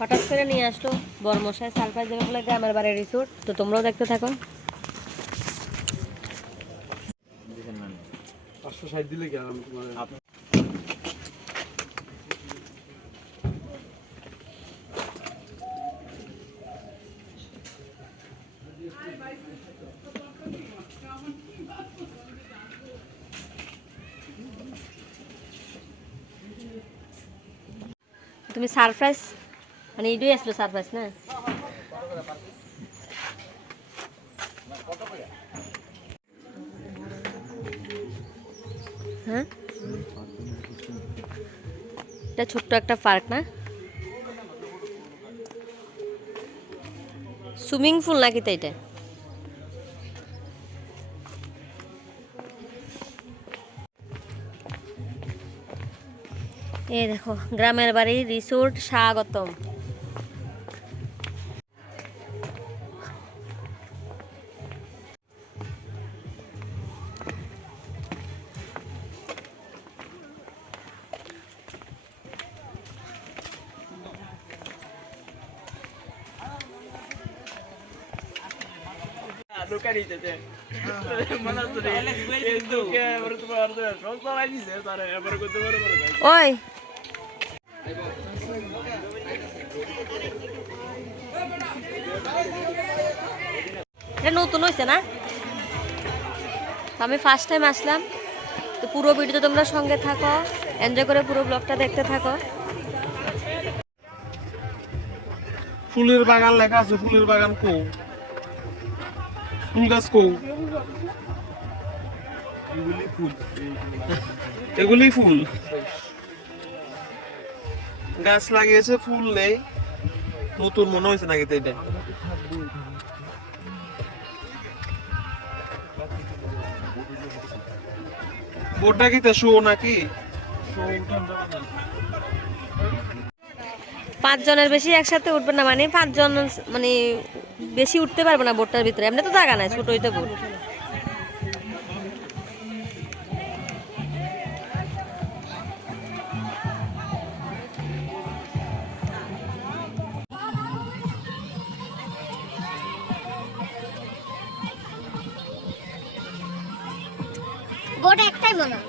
হঠাৎ করে নিয়ে আসলো বরমশাই সারপ্রাইজ দেবে বলে গ্রামের বাড়ির রিসোর্ট। তো তোমরাও দেখতে থাকো। 560 দিলে কি আর তুমি সারপ্রাইজ মানে ইডুই আসলো সারপ্রাইজ না? হ্যাঁ, এটা ছোট্ট একটা পার্ক না? সুইমিং পুল নাকি তো এটা? এই দেখো গ্রামের বাড়ি রিসোর্ট স্বাগতম। ওই এটা নতুন হয়েছে না? আমি ফার্স্ট টাইম আসলাম। তো পুরো ভিডিও তোমরা সঙ্গে থাকো, এনজয় করে পুরো ব্লগটা দেখতে থাকো। ফুলের বাগান লেখা আছে, ফুলের বাগান কো? ফুল গাছ কো? এগুলি ফুল গাছ লাগিয়েছে, ফুল নেই। নতুন মনে হয়েছে নাকি তো এটা? বোর্ডটা কি তা শো নাকি? 5 জনের বেশি একসাথে উঠবে না, মানে 5 জন মানে বেশি উঠতে পারবে না বোটটার ভিতরে। এমনি তো জায়গা নাই, ছোট হইতে বোট। বোট একটাই মনে হয়।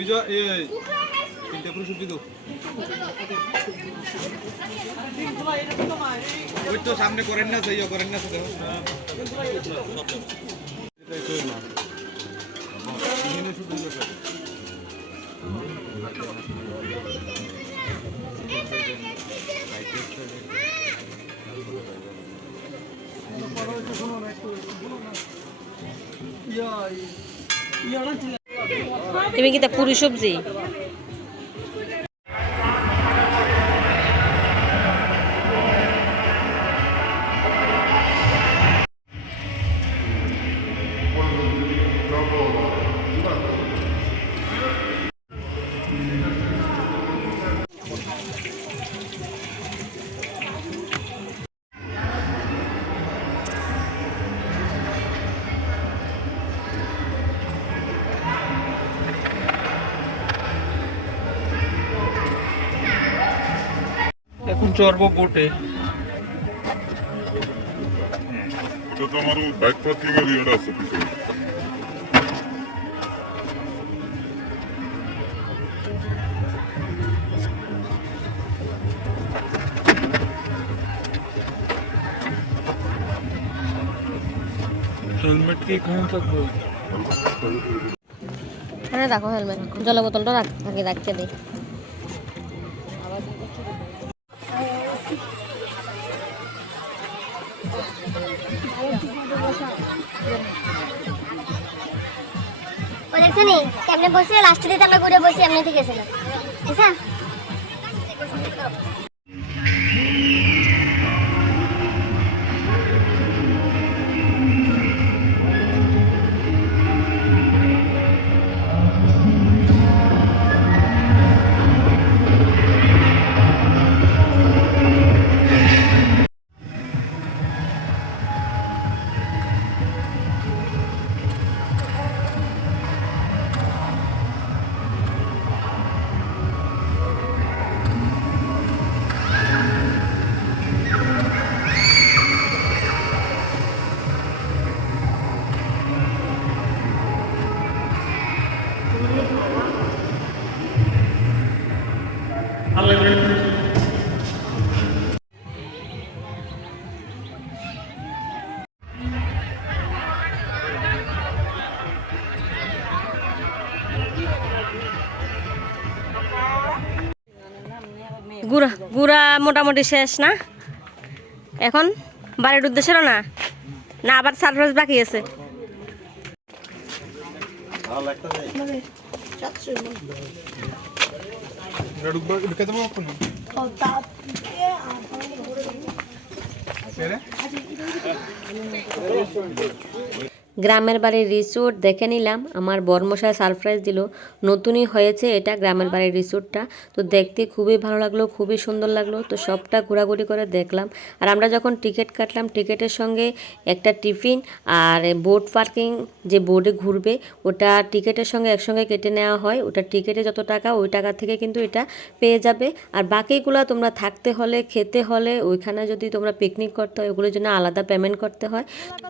বিজয় তিনটে পুরো সবজি দাও ওই তো সামনে করেন না সেইও করেন না দেখো এটাই তো না এখানে শুধু ব্যাপার তুমি কি তা পুরি সবজি এখন চড়বো বোটে। এটা তো আমার বাইক পার্কিং এর ইয়েটা আছে পিছনে। হেলমেট কি এখানে থাকবে? হ্যাঁ রাখো হেলমেট জল বোতলটা আগে রাখতে দিই ও দেখছো নি কেমনে বসে লাস্টে দিতে আমরা ঘুরে বসে এমনি থেকে গেছিলাম আচ্ছা গুড়া গুড়া মোটামুটি শেষ না এখন বাড়ির উদ্দেশ্যে না না আবার সারপ্রাইজ বাকি আছে ঢুকে দেবো কোন গ্রামের বাড়ির রিসোর্ট দেখে নিলাম আমার বরমশাই সারপ্রাইজ দিল নতুনই হয়েছে এটা গ্রামের বাড়ির রিসোর্টটা তো দেখতে খুবই ভালো লাগলো খুবই সুন্দর লাগলো তো সবটা ঘোরাঘুরি করে দেখলাম আর আমরা যখন টিকিট কাটলাম টিকিটের সঙ্গে একটা টিফিন আর বোট পার্কিং যে বোর্ডে ঘুরবে ওটা টিকিটের সঙ্গে একসঙ্গে কেটে নেওয়া হয় ওটা টিকিটে যত টাকা ওই টাকা থেকে কিন্তু এটা পেয়ে যাবে আর বাকিগুলো তোমরা থাকতে হলে খেতে হলে ওইখানে যদি তোমরা পিকনিক করতে হয় ওগুলোর জন্য আলাদা পেমেন্ট করতে হয়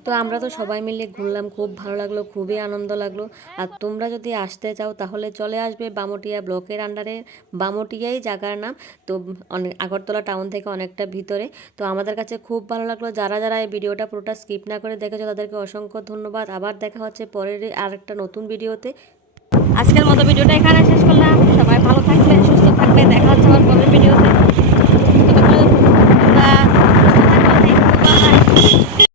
তো আমরা তো সবাই মিলে ঘুরলাম খুব ভালো লাগলো খুবই আনন্দ লাগলো আর তোমরা যদি আসতে চাও তাহলে চলে আসবে বামটিয়া ব্লকের আন্ডারে বামটিয়াই জায়গার নাম তো অনেক আগরতলা টাউন থেকে অনেকটা ভিতরে তো আমাদের কাছে খুব ভালো লাগলো যারা যারা এই ভিডিওটা পুরোটা স্কিপ না করে দেখেছো তাদেরকে অসংখ্য ধন্যবাদ আবার দেখা হচ্ছে পরের আরেকটা নতুন ভিডিওতে আজকের মতো ভিডিওটা এখানে শেষ করলাম সবাই ভালো থাকবে সুস্থ থাকবে দেখা হচ্ছে আমার পরের ভিডিওতে